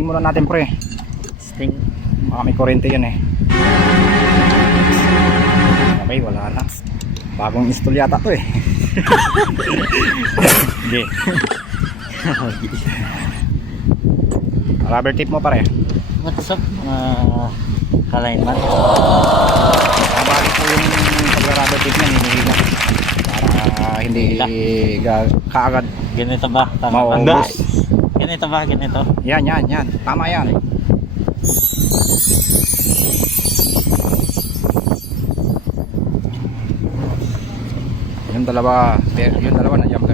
Testing muna natin pre. Sting. Baka may kurente yan eh. Okay, wala na. Bagong install yata to eh. Hindi. Rubber tape mo pare. What's up mga kalainman? Bali po yung pag-rubber tape niyan, hinihiga. Para hindi kaagad Ganito ba? Tama ba? maubos. Ganito ba? Ganito? Yan. Tama yan. Yung dalawa na jump